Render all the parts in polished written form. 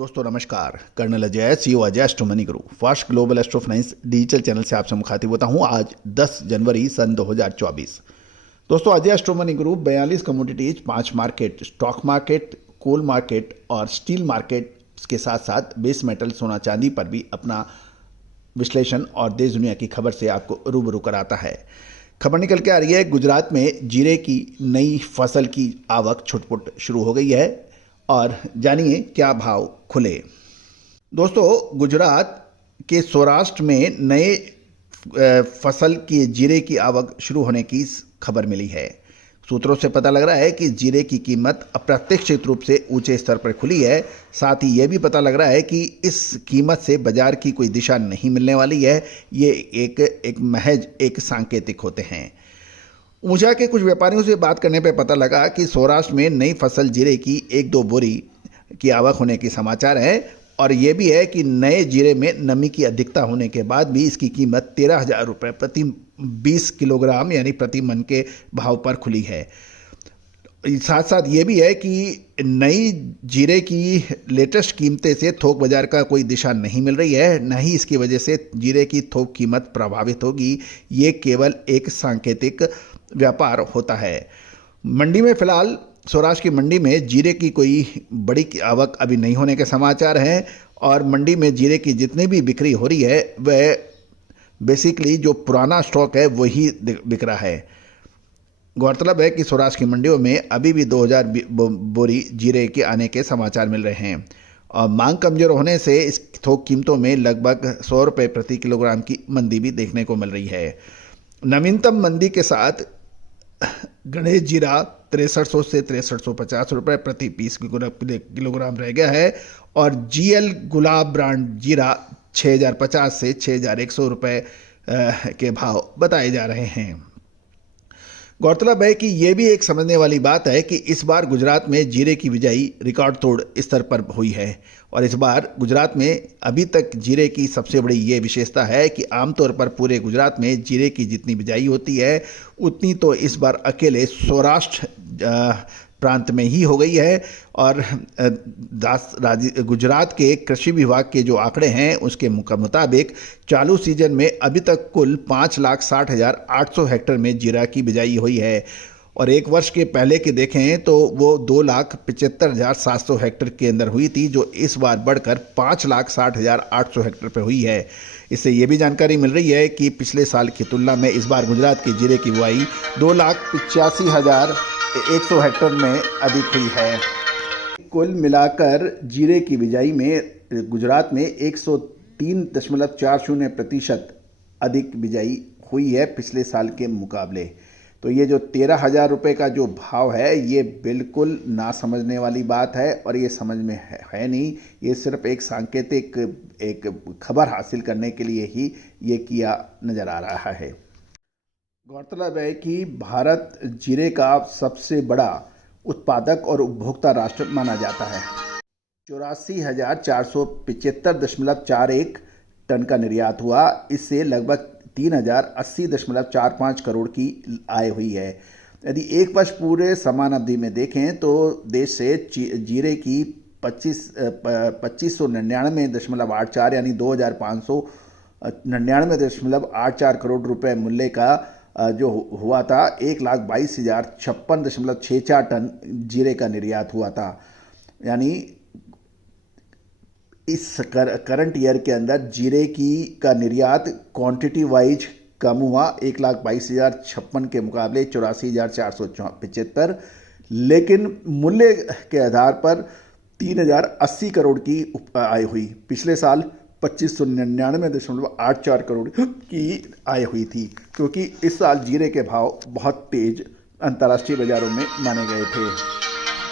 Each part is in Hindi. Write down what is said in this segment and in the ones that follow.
दोस्तों नमस्कार। Colonel Ajay CEO Ajay astro money guru fast global astro finance digital channel से आपसे मुखातिब होता हूं। आज 10 जनवरी सन 2024। दोस्तों अजय एस्ट्रो मनी गुरु 42 कमोडिटीज, 5 मार्केट, स्टॉक मार्केट, कोल मार्केट और स्टील मार्केट के साथ साथ बेस मेटल सोना चांदी पर भी अपना विश्लेषण और देश दुनिया की खबर से आपको रूबरू कराता है। खबर निकल के आ रही है, गुजरात में जीरे की नई फसल की आवक छुटपुट शुरू हो गई है और जानिए क्या भाव खुले। दोस्तों गुजरात के सौराष्ट्र में नए फसल की जीरे की आवक शुरू होने की खबर मिली है। सूत्रों से पता लग रहा है कि जीरे की कीमत अप्रत्याशित रूप से ऊंचे स्तर पर खुली है। साथ ही यह भी पता लग रहा है कि इस कीमत से बाजार की कोई दिशा नहीं मिलने वाली है। ये एक महज एक सांकेतिक होते हैं। ऊंचा के कुछ व्यापारियों से बात करने पर पता लगा कि सौराष्ट्र में नई फसल जीरे की 1-2 बोरी की आवक होने के समाचार हैं और ये भी है कि नए जीरे में नमी की अधिकता होने के बाद भी इसकी कीमत 13,000 रुपये प्रति 20 किलोग्राम यानी प्रति मन के भाव पर खुली है। साथ साथ ये भी है कि नई जीरे की लेटेस्ट कीमतें से थोक बाजार का कोई दिशा नहीं मिल रही है, न ही इसकी वजह से जीरे की थोक कीमत प्रभावित होगी। ये केवल एक सांकेतिक व्यापार होता है। मंडी में फिलहाल सौराष्ट्र की मंडी में जीरे की कोई बड़ी आवक अभी नहीं होने के समाचार हैं और मंडी में जीरे की जितनी भी बिक्री हो रही है वह बेसिकली जो पुराना स्टॉक है वही बिक रहा है। गौरतलब है कि सौराष्ट्र की मंडियों में अभी भी 2000 बोरी जीरे के आने के समाचार मिल रहे हैं और मांग कमजोर होने से इस थोक कीमतों में लगभग 100 रुपये प्रति किलोग्राम की मंदी भी देखने को मिल रही है। नवीनतम मंदी के साथ गणेश जीरा 6300 से 6350 रुपये प्रति 20 किलोग्राम रह गया है और जीएल गुलाब ब्रांड जीरा 6050 से 6100 रुपये के भाव बताए जा रहे हैं। गौरतलब है कि यह भी एक समझने वाली बात है कि इस बार गुजरात में जीरे की बिजाई रिकॉर्ड तोड़ स्तर पर हुई है और इस बार गुजरात में अभी तक जीरे की सबसे बड़ी ये विशेषता है कि आमतौर पर पूरे गुजरात में जीरे की जितनी बिजाई होती है उतनी तो इस बार अकेले सौराष्ट्र प्रांत में ही हो गई है और गुजरात के कृषि विभाग के जो आंकड़े हैं उसके मुताबिक चालू सीजन में अभी तक कुल 5,60,800 हेक्टेयर में जीरा की बिजाई हुई है और एक वर्ष के पहले के देखें तो वो 2,75,700 हेक्टेयर के अंदर हुई थी, जो इस बार बढ़कर 5,60,800 हेक्टेयर पर हुई है। इससे ये भी जानकारी मिल रही है कि पिछले साल की तुलना में इस बार गुजरात की जीरे की बुआई 2,85,100 हेक्टेयर में अधिक हुई है। कुल मिलाकर जीरे की बिजाई में गुजरात में 103.40% अधिक बिजाई हुई है पिछले साल के मुकाबले। तो ये जो 13,000 रुपये का जो भाव है ये बिल्कुल ना समझने वाली बात है और ये समझ में है नहीं। ये सिर्फ एक सांकेतिक एक खबर हासिल करने के लिए ही ये किया नज़र आ रहा है। गौरतलब है कि भारत जीरे का सबसे बड़ा उत्पादक और उपभोक्ता राष्ट्र माना जाता है। 84,475.41 टन का निर्यात हुआ। इससे लगभग 3,080.45 करोड़ की आय हुई है। यदि एक वर्ष पूरे समान अवधि में देखें तो देश से जीरे की 2599.84 यानी 2,599.84 करोड़ रुपए मूल्य का जो हुआ था 1,22,056.64 टन जीरे का निर्यात हुआ था। यानी इस करंट ईयर के अंदर जीरे का निर्यात क्वांटिटी वाइज कम हुआ 1,22,056 के मुकाबले 84,475, लेकिन मूल्य के आधार पर 3,080 करोड़ की आय हुई। पिछले साल 2,599.84 करोड़ की आय हुई थी, क्योंकि इस साल जीरे के भाव बहुत तेज अंतर्राष्ट्रीय बाजारों में माने गए थे।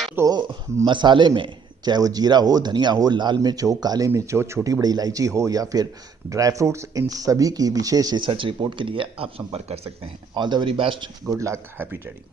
तो मसाले में चाहे वो जीरा हो, धनिया हो, लाल मिर्च हो, काले मिर्च हो, छोटी बड़ी इलायची हो या फिर ड्राई फ्रूट्स, इन सभी की विशेष रिसर्च रिपोर्ट के लिए आप संपर्क कर सकते हैं। All the very best, good luck, happy trading.